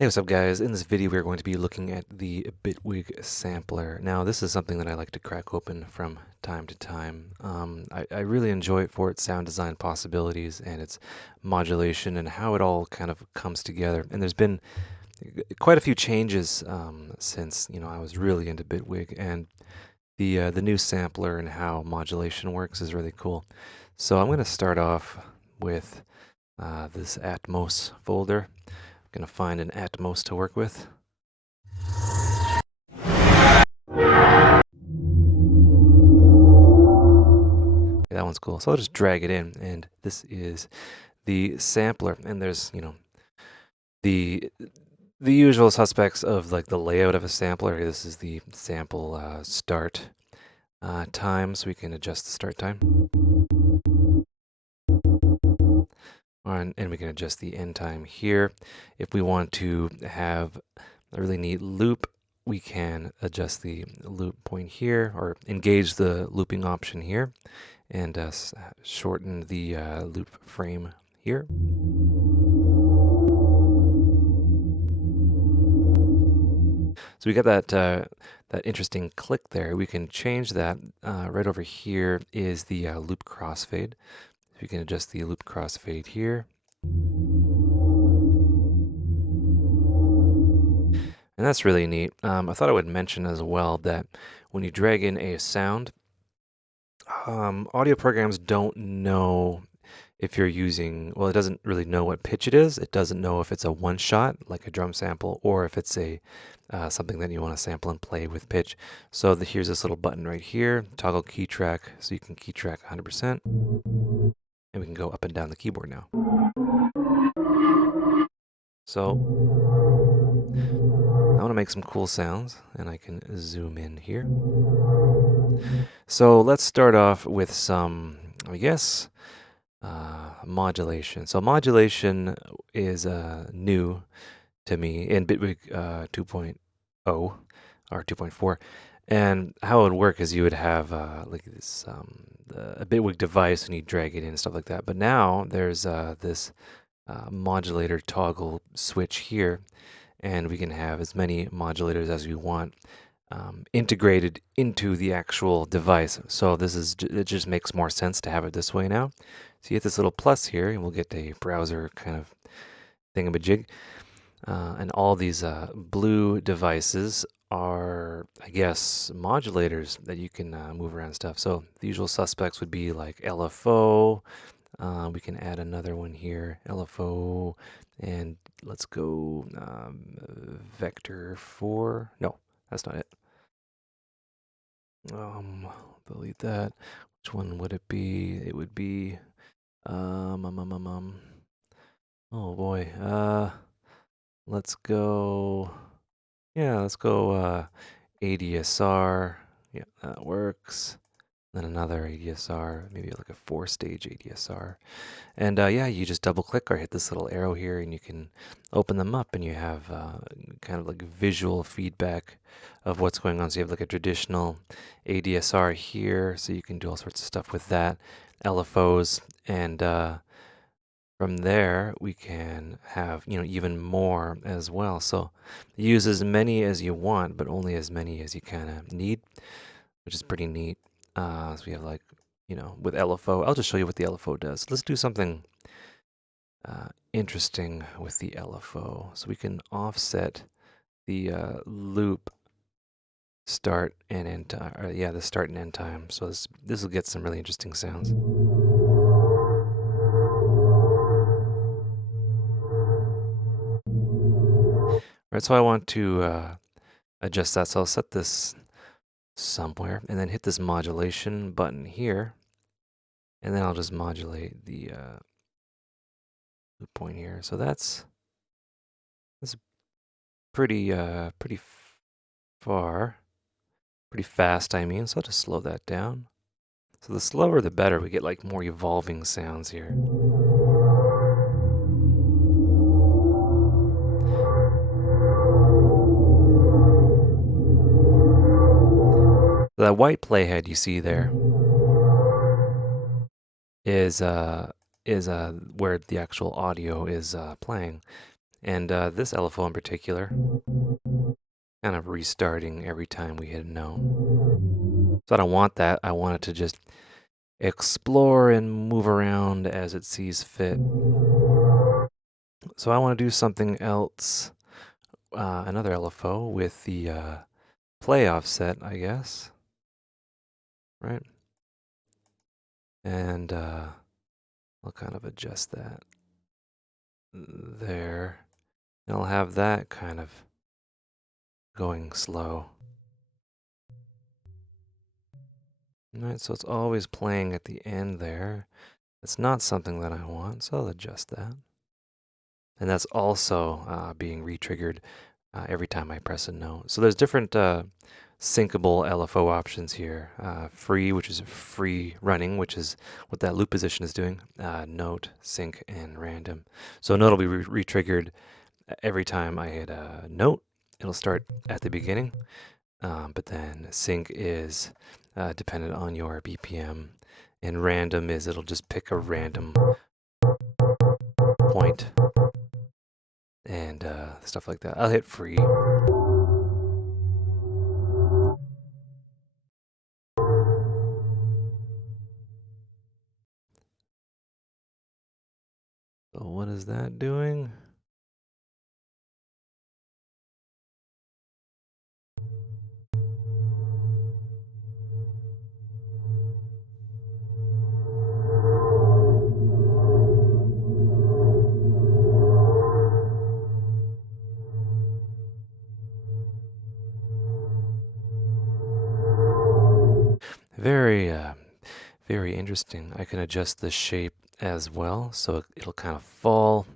Hey, what's up guys? In this video we're going to be looking at the Bitwig sampler. Now this is something that I like to crack open from time to time. I really enjoy it for its sound design possibilities and its modulation and how it all kind of comes together. And there's been quite a few changes since I was really into Bitwig, and the new sampler and how modulation works is really cool. So I'm going to start off with this Atmos folder. Gonna find an Atmos to work with. Okay, that one's cool. So I'll just drag it in, and this is the sampler. And there's, the the usual suspects of like the layout of a sampler. This is the sample start time, so we can adjust the start time. And we can adjust the end time here. If we want to have a really neat loop, we can adjust the loop point here, or engage the looping option here, and shorten the loop frame here. So we got that interesting click there. We can change that. Right over here is the loop crossfade. So we can adjust the loop crossfade here. And that's really neat. I thought I would mention as well that when you drag in a sound, audio programs don't know if you're using, well, it doesn't really know what pitch it is. It doesn't know if it's a one shot, like a drum sample, or if it's a something that you want to sample and play with pitch. So here's this little button right here, toggle key track, so you can key track 100%. And we can go up and down the keyboard now. So I want to make some cool sounds, and I can zoom in here. So let's start off with some, I guess, modulation. So modulation is new to me in Bitwig 2.0 or 2.4. And how it would work is you would have like this a Bitwig device and you drag it in and stuff like that. But now there's this modulator toggle switch here, and we can have as many modulators as we want integrated into the actual device. So it just makes more sense to have it this way now. So you hit this little plus here, and we'll get a browser kind of thingamajig. And all these blue devices are, I guess, modulators that you can move around stuff. So the usual suspects would be like LFO. We can add another one here, LFO, and let's go vector 4. No, that's not it. Delete that. Which one would it be? It would be, oh boy. Let's go, let's go ADSR. Yeah, that works. Then another ADSR, maybe like a 4-stage ADSR. And yeah, you just double click or hit this little arrow here, and you can open them up, and you have kind of like visual feedback of what's going on. So you have like a traditional ADSR here, so you can do all sorts of stuff with that, LFOs, and from there we can have even more as well. So use as many as you want, but only as many as you kind of need, which is pretty neat. So we have like, with LFO, I'll just show you what the LFO does. Let's do something interesting with the LFO. So we can offset the loop start and end time, or yeah, the start and end time. So this will get some really interesting sounds. Right, so I want to adjust that. So I'll set this somewhere and then hit this modulation button here, and then I'll just modulate the loop point here. So that's pretty far, pretty fast, I mean. So I'll just slow that down. So the slower the better. We get like more evolving sounds here. So that white playhead you see there is where the actual audio is playing. And this LFO in particular, kind of restarting every time we hit a note. So I don't want that. I want it to just explore and move around as it sees fit. So I want to do something else, another LFO with the play offset, I guess, right? And I'll kind of adjust that there. And I'll have that kind of going slow. All right, so it's always playing at the end there. It's not something that I want, so I'll adjust that. And that's also being re-triggered every time I press a note. So there's different syncable LFO options here. Free, which is free running, which is what that loop position is doing. Note, sync, and random. So note will be re-triggered every time I hit a note. It'll start at the beginning, but then sync is dependent on your BPM, and random is it'll just pick a random point and stuff like that. I'll hit free. So what is that doing? Very, very interesting. I can adjust the shape as well, so it'll kind of fall.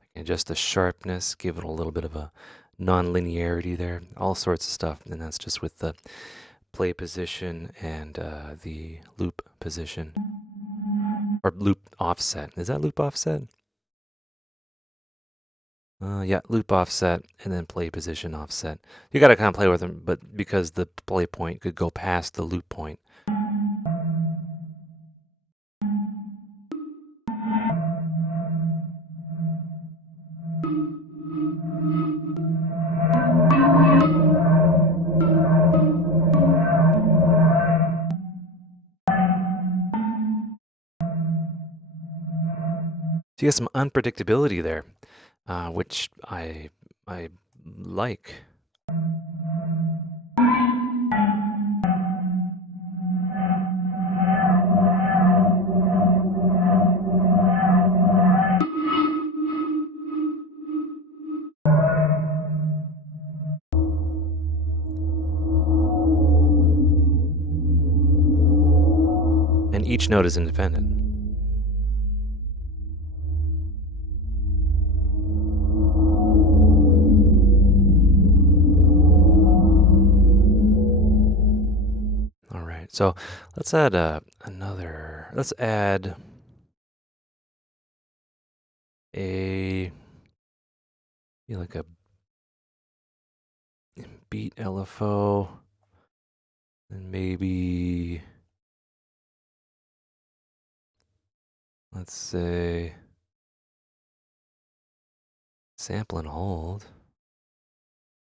I can adjust the sharpness, give it a little bit of a non-linearity there, all sorts of stuff. And that's just with the play position and the loop position. Or loop offset. Is that loop offset? Yeah, loop offset and then play position offset. You got to kind of play with them, but because the play point could go past the loop point. So you get some unpredictability there, which I like. And each note is independent. All right, so let's add let's add like a beat LFO, and maybe, let's say, sample and hold.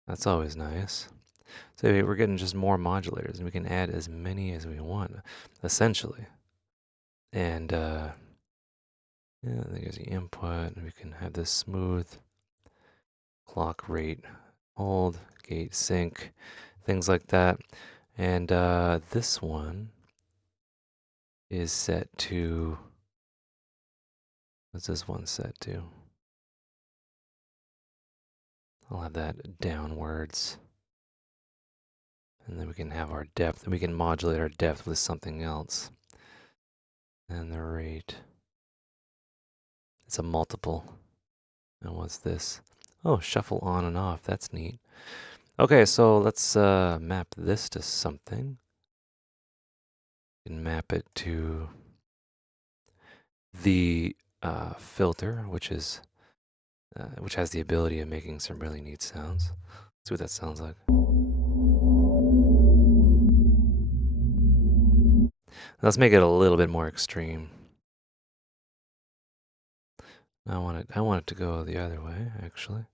That's always nice. So we're getting just more modulators, and we can add as many as we want, essentially. And yeah, there's the input, and we can have this smooth clock rate, hold, gate sync, things like that. And this one is set to, what's this one set to? I'll have that downwards. And then we can have our depth, and we can modulate our depth with something else. And the rate, it's a multiple. And what's this? Oh, shuffle on and off. That's neat. Okay, so let's map this to something. We can map it to the filter, which has the ability of making some really neat sounds. Let's see what that sounds like. Let's make it a little bit more extreme. I want it to go the other way, actually.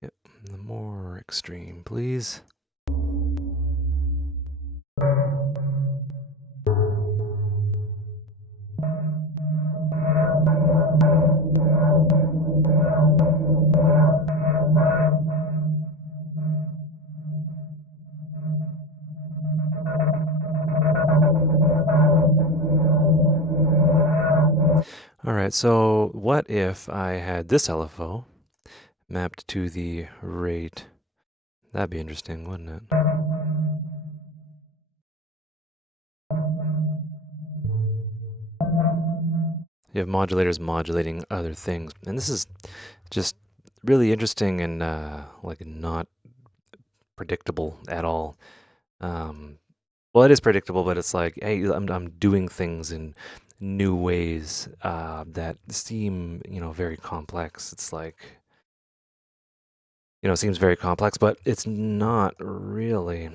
Yep, the more extreme, please. All right, so what if I had this LFO mapped to the rate? That'd be interesting, wouldn't it? You have modulators modulating other things, and this is just really interesting and like not predictable at all. Well, it is predictable, but it's like, hey, I'm doing things in new ways that seem, very complex. It's like, seems very complex, but it's not really.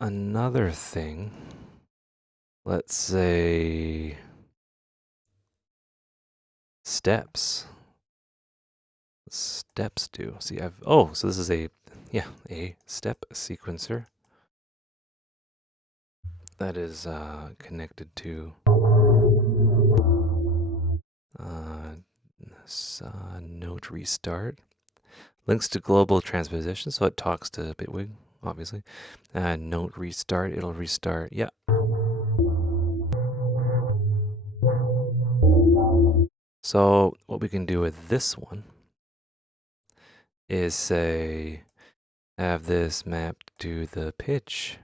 Another thing, let's say steps. Steps do. See, so this is a step sequencer that is connected to uh, note restart. Links to global transposition, so it talks to Bitwig, obviously. Note restart, it'll restart. Yeah. So what we can do with this one is say, have this mapped to the pitch.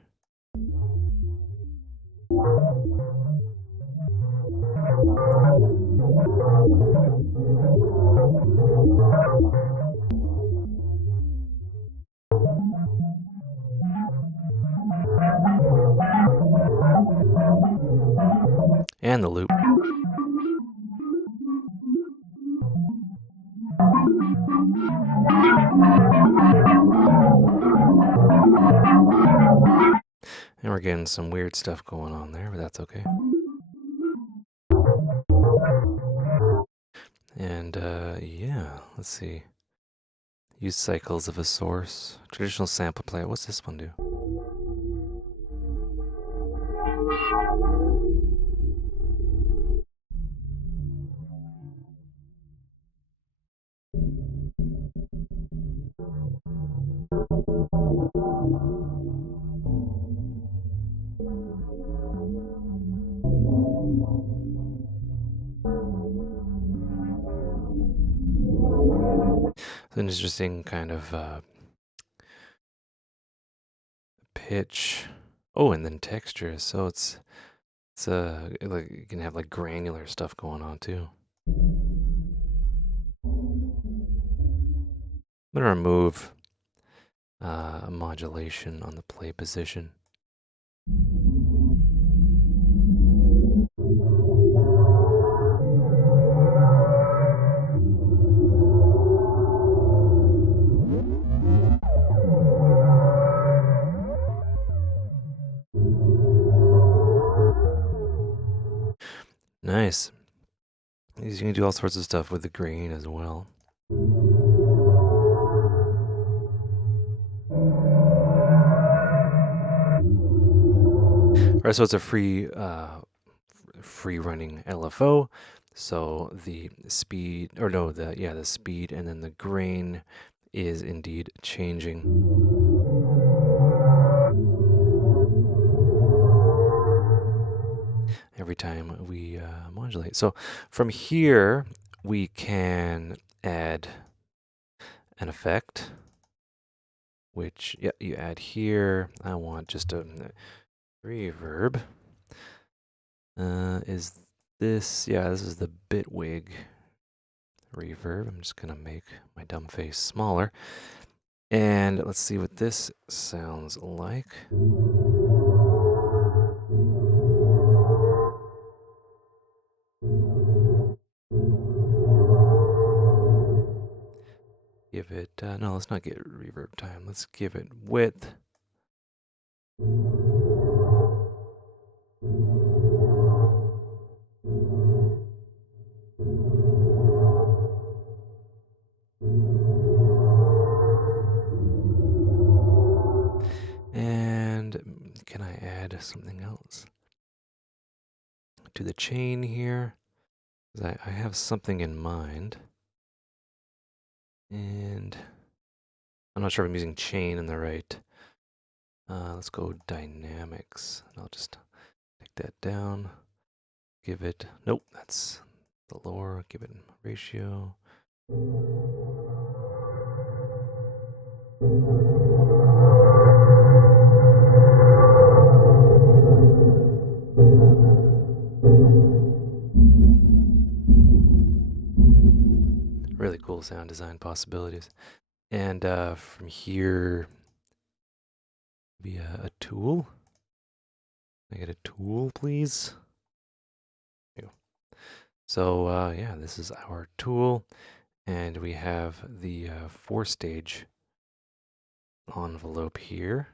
And the loop. And we're getting some weird stuff going on there, but that's okay. And yeah, let's see. Use cycles of a source. Traditional sample play. What's this one do? It's an interesting kind of pitch. Oh, and then texture. So it's like you can have like granular stuff going on too. I'm gonna remove modulation on the play position. Nice. You can do all sorts of stuff with the green as well. All right, so it's a free running LFO. So the speed, or no, the speed and then the grain is indeed changing. Every time we modulate. So from here, we can add an effect, which, you add here. I want just a reverb. Is this, this is the Bitwig reverb. I'm just going to make my dumb face smaller. And let's see what this sounds like. Give it, no, let's not get reverb time. Let's give it width. And can I add something else to the chain here? I have something in mind. And I'm not sure if I'm using chain in the right. Let's go dynamics. I'll just take that down. Give it, nope, that's the lower. Give it ratio. Really cool sound design possibilities. And from here, be a tool. Can I get a tool, please? There you go. So yeah, this is our tool, and we have the 4-stage envelope here.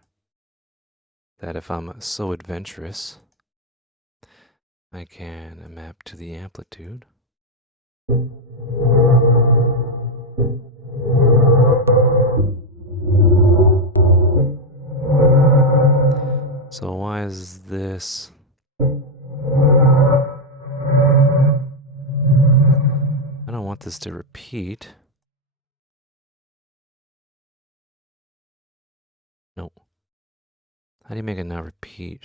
That if I'm so adventurous, I can map to the amplitude. So why is this? I don't want this to repeat. No. How do you make it not repeat?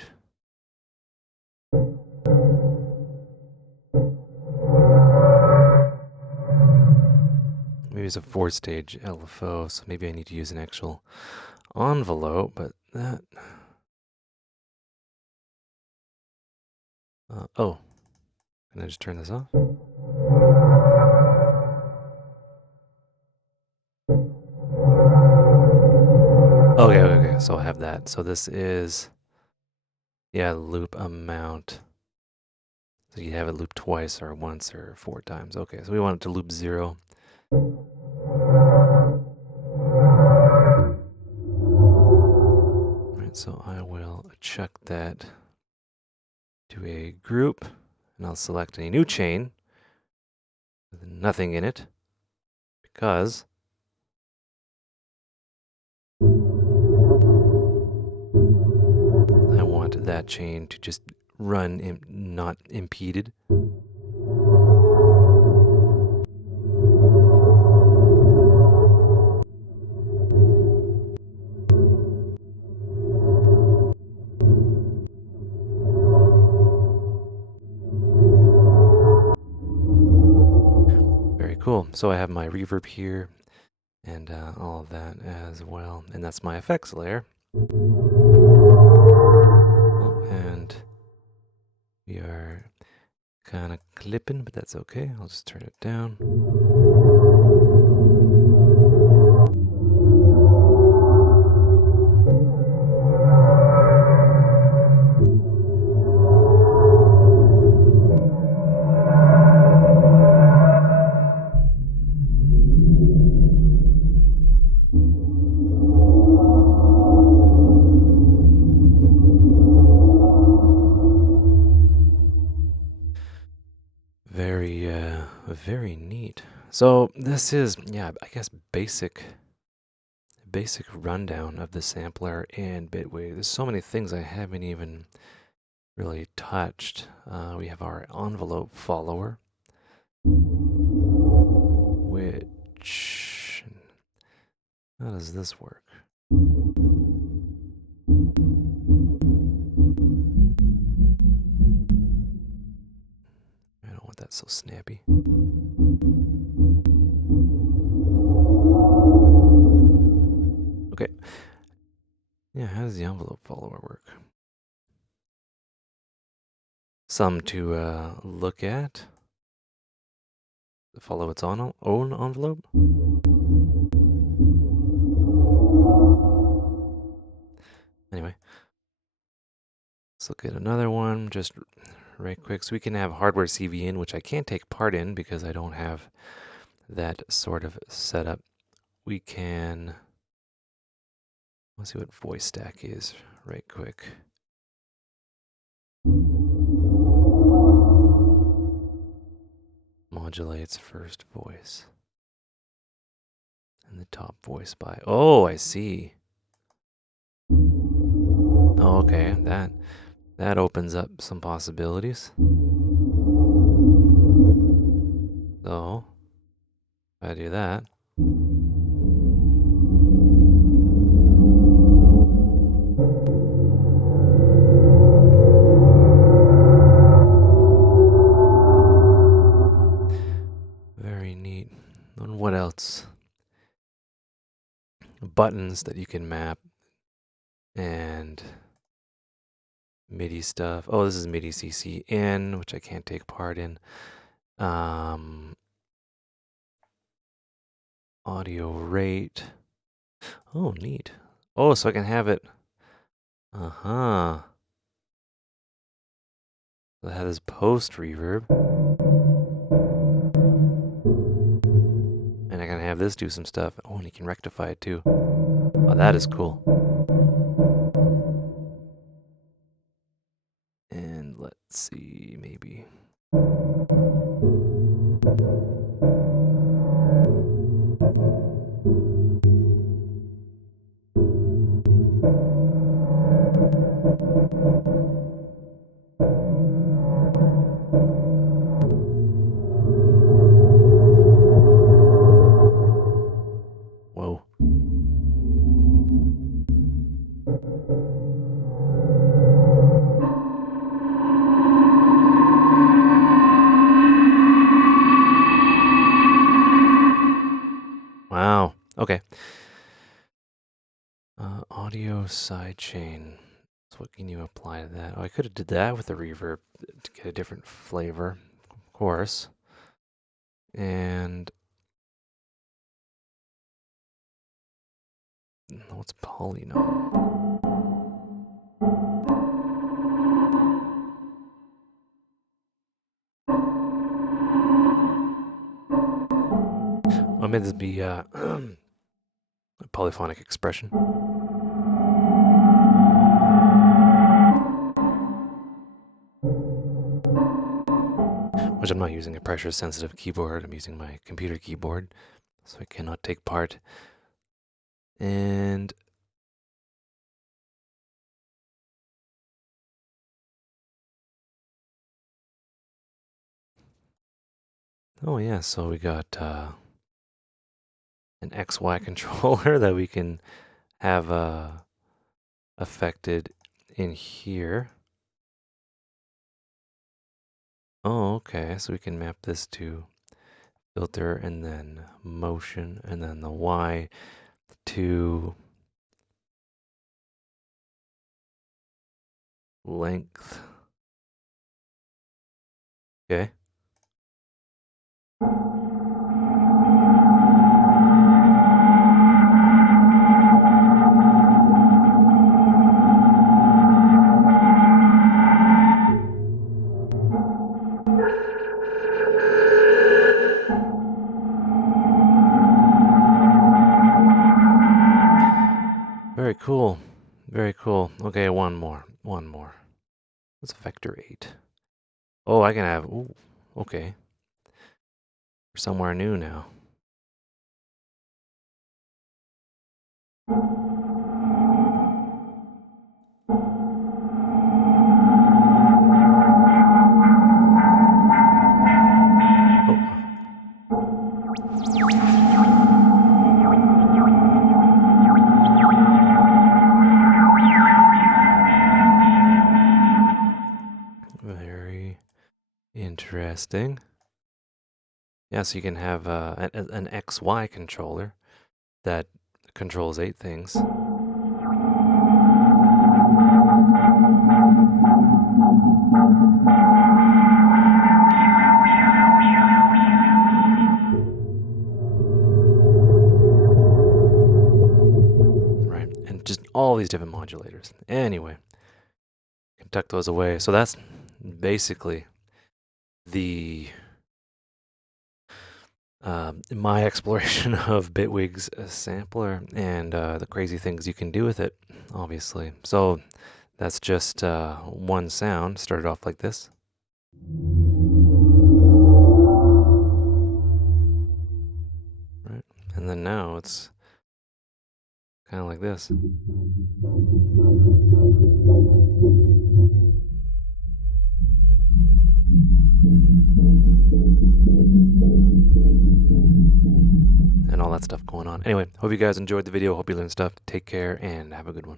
Maybe it's a 4-stage LFO, so maybe I need to use an actual envelope, but that... oh, can I just turn this off? Okay, so I have that. So this is, yeah, loop amount. So you have it loop twice or once or 4 times. Okay, so we want it to loop 0. Alright, so I will chuck that to a group, and I'll select a new chain with nothing in it, because I want that chain to just run not impeded. Very cool. So I have my reverb here and all of that as well. And that's my effects layer. Oh, and we are kind of clipping, but that's okay. I'll just turn it down. Very neat. So this is, yeah, I guess basic rundown of the sampler and Bitwig. There's so many things I haven't even really touched. We have our envelope follower, which, how does this work? I don't want that so snappy. Okay. Yeah, how does the envelope follower work? Some to look at. Follow its own envelope. Anyway, let's look at another one just right quick. So we can have hardware CV in, which I can't take part in because I don't have that sort of setup. we can, let's see what voice stack is right quick. Modulates first voice. And the top voice by, oh, I see. Oh, okay, that opens up some possibilities. So, if I do that. Very neat. And what else? Buttons that you can map and MIDI stuff. Oh, this is MIDI CC in, which I can't take part in. Audio rate. Oh, neat. Oh, so I can have it. Uh-huh. I have this post reverb. And I can have this do some stuff. Oh, and you can rectify it too. Oh, that is cool. And let's see, maybe. Whoa. Wow. Okay. Audio sidechain. So what can you apply to that? Oh, I could have did that with the reverb to get a different flavor, of course. And what's polynom? I made this be a polyphonic expression. Which I'm not using a pressure sensitive keyboard, I'm using my computer keyboard, so I cannot take part. And oh yeah, so we got an XY controller that we can have affected in here. Oh, okay, so we can map this to filter and then motion and then the Y to length. Okay. Very cool. Very cool. Okay, one more. One more. What's vector 8? Oh, I can have. Ooh, okay. We're somewhere new now. Oh. Very interesting. Yeah, so you can have an XY controller that controls 8 things. Right, and just all these different modulators. Anyway, can tuck those away. So that's basically the my exploration of Bitwig's sampler and the crazy things you can do with it, obviously. So that's just one sound. Started off like this. Right? And then now it's kind of like this. And all that stuff going on. Anyway, hope you guys enjoyed the video. Hope you learned stuff. Take care and have a good one.